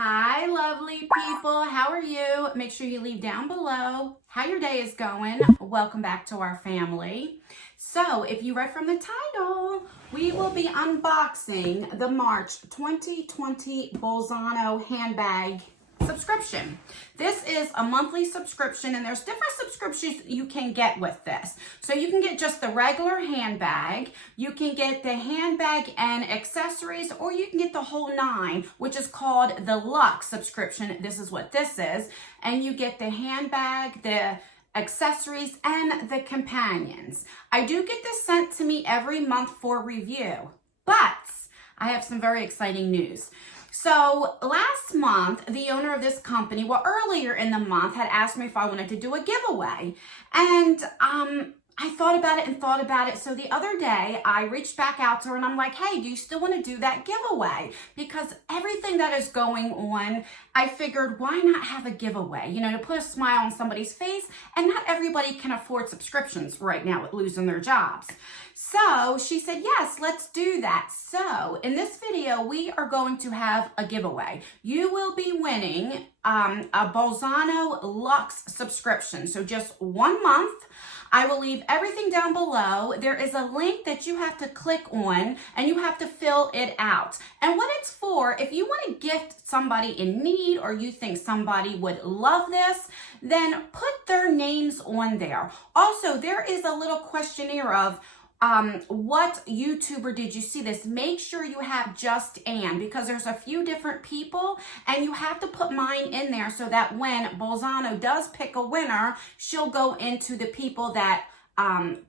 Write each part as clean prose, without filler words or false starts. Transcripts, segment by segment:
Hi, lovely people. How are you? Make sure you leave down below how your day is going. Welcome back to our family. So, if you read from the title, we will be unboxing the March 2020 BOLZANO handbag subscription. This is a monthly subscription, and there's different subscriptions you can get with this. So you can get just the regular handbag, you can get the handbag and accessories, or you can get the whole 9, which is called the Luxe subscription. This is what this is. And you get the handbag, the accessories, and the companions. I do get this sent to me every month for review, but I have some very exciting news. So last month, the owner of this company, well, earlier in the month, had asked me if I wanted to do a giveaway. And I thought about it. So the other day, I reached back out to her and I'm like, hey, do you still want to do that giveaway? Because everything that is going on, I figured, why not have a giveaway? You know, to put a smile on somebody's face. And not everybody can afford subscriptions right now with losing their jobs. So she said, yes, let's do that. So in this video, we are going to have a giveaway. You will be winning a BOLZANO Luxe subscription. So just 1 month. I will leave everything down below. There is a link that you have to click on and you have to fill it out. And what it's for, if you want to gift somebody in need or you think somebody would love this, then put their names on there. Also, there is a little questionnaire of what YouTuber did you see this? Make sure you have just Ann, because there's a few different people and you have to put mine in there so that when BOLZANO does pick a winner, she'll go into the people that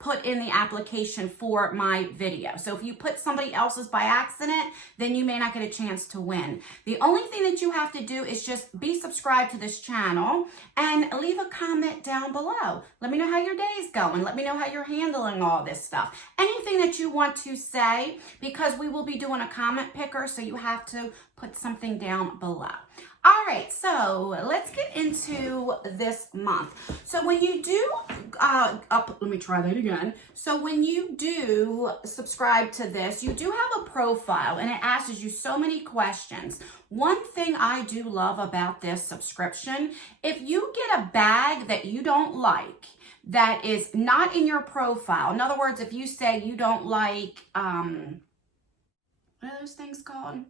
put in the application for my video. So if you put somebody else's by accident, then you may not get a chance to win. The only thing that you have to do is just be subscribed to this channel and leave a comment down below. Let me know how your day is going. Let me know how you're handling all this stuff. Anything that you want to say, because we will be doing a comment picker, so you have to put something down below. All right, so let's get into this month. So when you do, let me try that again. So when you do subscribe to this, you do have a profile and it asks you so many questions. One thing I do love about this subscription, if you get a bag that you don't like, that is not in your profile. In other words, if you say you don't like, what are those things called?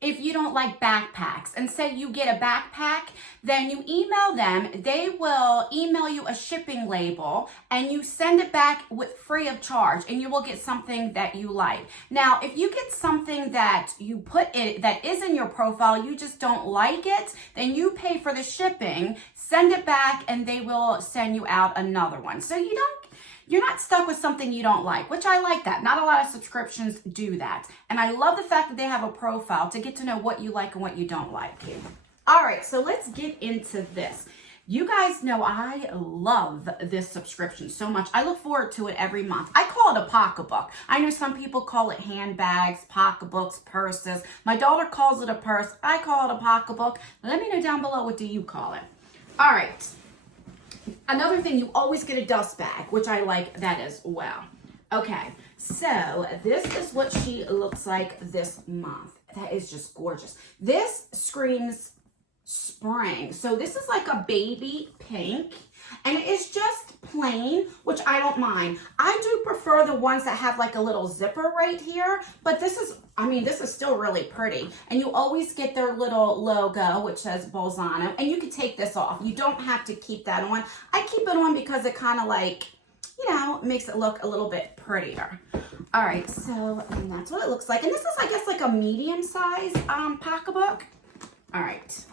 If you don't like backpacks, and say you get a backpack, then you email them, they will email you a shipping label and you send it back with free of charge and you will get something that you like. Now, if you get something that you put in, that is in your profile, you just don't like it, then you pay for the shipping, send it back, and they will send you out another one. So you're not stuck with something you don't like, which I like that. Not a lot of subscriptions do that. And I love the fact that they have a profile to get to know what you like and what you don't like. All right, so let's get into this. You guys know I love this subscription so much. I look forward to it every month. I call it a pocketbook. I know some people call it handbags, pocketbooks, purses. My daughter calls it a purse. I call it a pocketbook. Let me know down below, what do you call it? All right. Another thing, you always get a dust bag, which I like that as well. Okay, so this is what she looks like this month. That is just gorgeous. This screams spring. So this is like a baby pink, and it's just plain, which I don't mind. I do prefer the ones that have like a little zipper right here, but this is, I mean, this is still really pretty. And you always get their little logo, which says BOLZANO, and you can take this off. You don't have to keep that on. I keep it on because it kind of like, you know, makes it look a little bit prettier. All right, so and that's what it looks like. And this is, I guess, like a medium size pocketbook. All right.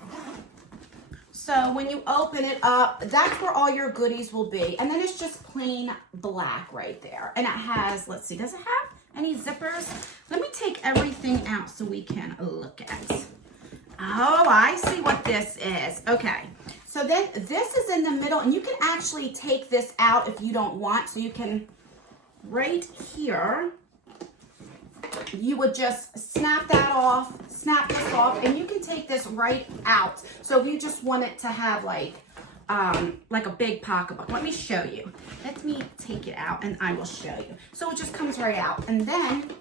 So when you open it up, that's where all your goodies will be. And then it's just plain black right there. And it has, let's see, does it have any zippers? Let me take everything out so we can look at it. Oh, I see what this is. Okay. So then this is in the middle, and you can actually take this out if you don't want. So you can, right here, you would just snap that off, snap this off, and you can take this right out. So if you just want it to have like a big pocketbook. Let me show you. Let me take it out and I will show you. So it just comes right out. And then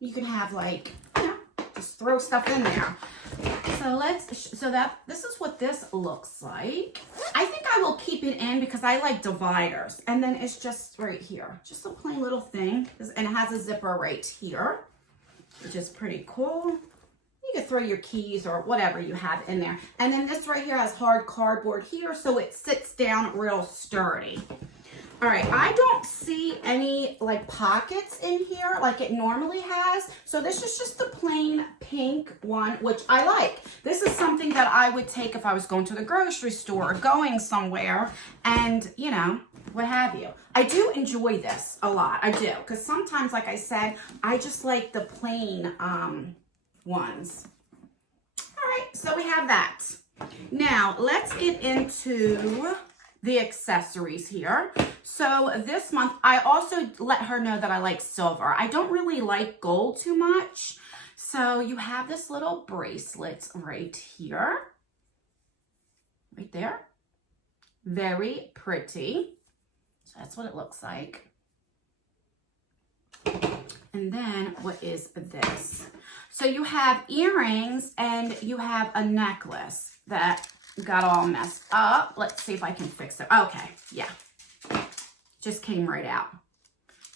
you can have like, you know, just throw stuff in there. So this is what this looks like. I think I will keep it in because I like dividers. And then it's just right here, just a plain little thing. And it has a zipper right here, which is pretty cool. You can throw your keys or whatever you have in there. And then this right here has hard cardboard here, so it sits down real sturdy. All right, I don't see any like pockets in here like it normally has. So this is just the plain pink one, which I like. This is something that I would take if I was going to the grocery store or going somewhere and, you know, what have you. I do enjoy this a lot. I do, because sometimes, like I said, I just like the plain ones. All right, so we have that. Now, let's get into the accessories here. So this month, I also let her know that I like silver. I don't really like gold too much. So you have this little bracelet right here. Right there. Very pretty. So that's what it looks like. And then what is this? So you have earrings and you have a necklace that got all messed up. Let's see if I can fix it. Okay, yeah. Just came right out.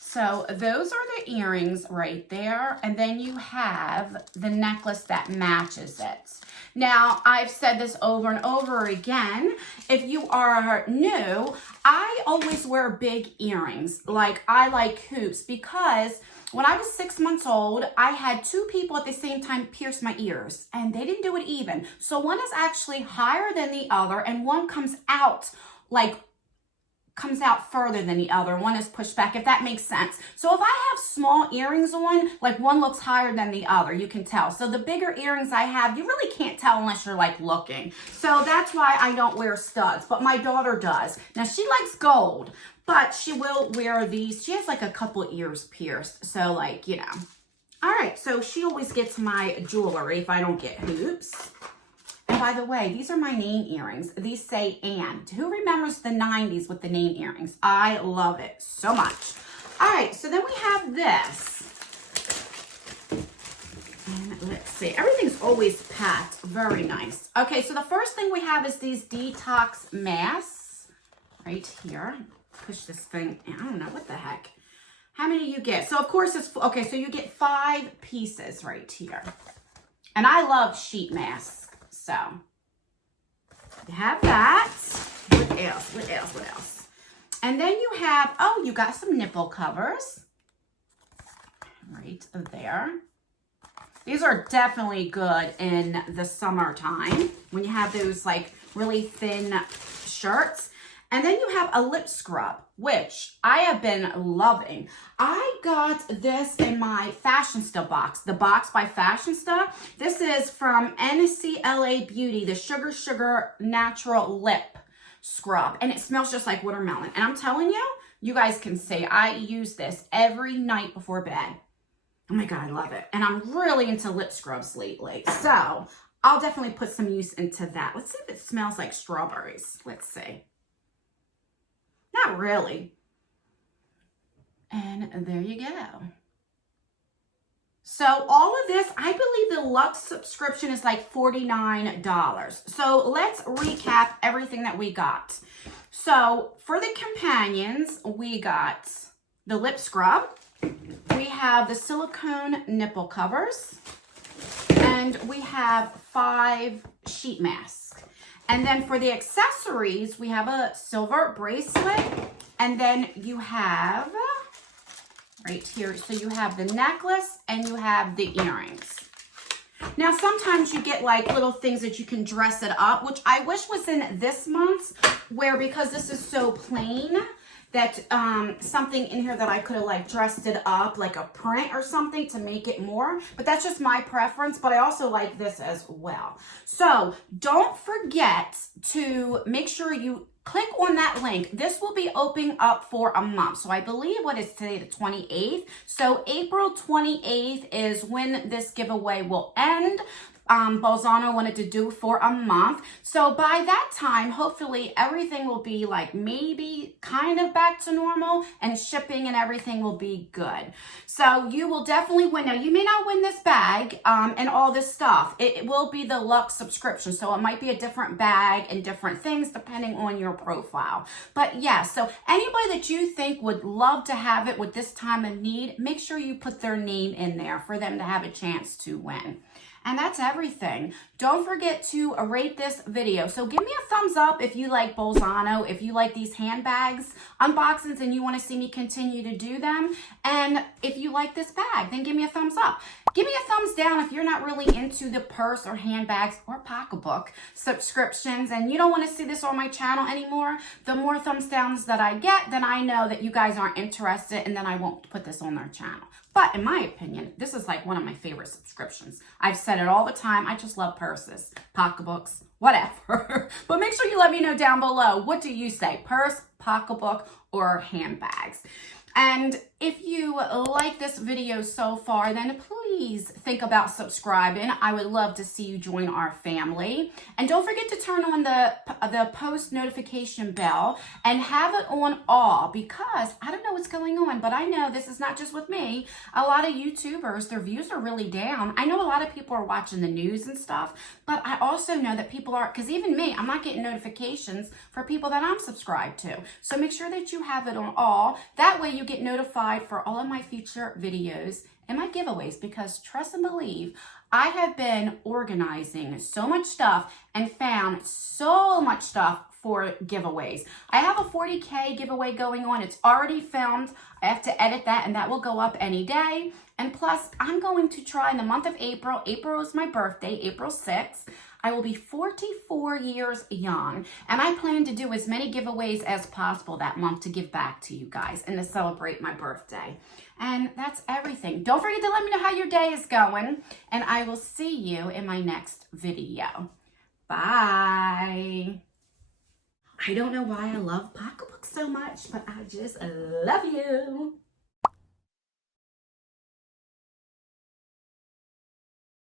So those are the earrings right there. And then you have the necklace that matches it. Now, I've said this over and over again. If you are new, I always wear big earrings. Like, I like hoops because when I was 6 months old, I had 2 people at the same time pierce my ears, and they didn't do it even. So one is actually higher than the other, and one comes out further than the other. One is pushed back, if that makes sense. So if I have small earrings on, like one looks higher than the other, you can tell. So the bigger earrings I have, you really can't tell unless you're like looking. So that's why I don't wear studs, but my daughter does. Now she likes gold, but she will wear these. She has like a couple ears pierced. So like, you know. All right, so she always gets my jewelry if I don't get hoops. And by the way, these are my name earrings. These say Ann. Who remembers the 90s with the name earrings? I love it so much. All right, so then we have this. And let's see. Everything's always packed. Very nice. Okay, so the first thing we have is these detox masks right here. Push this thing. I don't know. What the heck? How many you get? So, of course, it's... Okay, so you get 5 pieces right here. And I love sheet masks. So, you have that. What else? What else? What else? And then you have, oh, you got some nipple covers. Right there. These are definitely good in the summertime when you have those like really thin shirts. And then you have a lip scrub, which I have been loving. I got this in my Fashionista box, the box by Fashionista. This is from NCLA Beauty, the Sugar Natural Lip Scrub. And it smells just like watermelon. And I'm telling you, you guys can see I use this every night before bed. Oh my God, I love it. And I'm really into lip scrubs lately. So I'll definitely put some use into that. Let's see if it smells like strawberries. Let's see. Not really. And there you go. So all of this, I believe the Luxe subscription is like $49. So let's recap everything that we got. So for the companions, we got the lip scrub. We have the silicone nipple covers. And we have 5 sheet masks. And then for the accessories, we have a silver bracelet. And then you have, right here, so you have the necklace and you have the earrings. Now, sometimes you get like little things that you can dress it up, which I wish was in this month's, where because this is so plain, that something in here that I could have like dressed it up, like a print or something to make it more. But that's just my preference, but I also like this as well. So don't forget to make sure you click on that link. This will be opening up for a month. So I believe what is today, the 28th. So April 28th is when this giveaway will end. Bolzano wanted to do for a month. So by that time, hopefully everything will be like maybe kind of back to normal and shipping and everything will be good. So you will definitely win. Now you may not win this bag and all this stuff. It will be the Lux subscription. So it might be a different bag and different things depending on your profile. But yeah, so anybody that you think would love to have it with this time of need, make sure you put their name in there for them to have a chance to win. And that's everything. Don't forget to rate this video. So give me a thumbs up if you like Bolzano, if you like these handbags unboxings and you want to see me continue to do them. And if you like this bag, then give me a thumbs up. Give me a thumbs down if you're not really into the purse or handbags or pocketbook subscriptions and you don't want to see this on my channel anymore. The more thumbs downs that I get, then I know that you guys aren't interested and then I won't put this on our channel. But in my opinion, this is like one of my favorite subscriptions. I've said it all the time. I just love purses, pocketbooks, whatever. But make sure you let me know down below. What do you say? Purse, pocketbook, or handbags? And if you like this video so far, then please think about subscribing. I would love to see you join our family. And don't forget to turn on the post notification bell and have it on all because I don't know what's going on, but I know this is not just with me. A lot of YouTubers, their views are really down. I know a lot of people are watching the news and stuff, but I also know that people are, because even me, I'm not getting notifications for people that I'm subscribed to. So make sure that you have it on all. That way you get notified for all of my future videos and my giveaways because trust and believe, I have been organizing so much stuff and found so much stuff for giveaways. I have a 40K giveaway going on. It's already filmed. I have to edit that and that will go up any day. And plus, I'm going to try in the month of April. April is my birthday, April 6th. I will be 44 years young, and I plan to do as many giveaways as possible that month to give back to you guys and to celebrate my birthday. And that's everything. Don't forget to let me know how your day is going, and I will see you in my next video. Bye. I don't know why I love pocketbooks so much, but I just love you.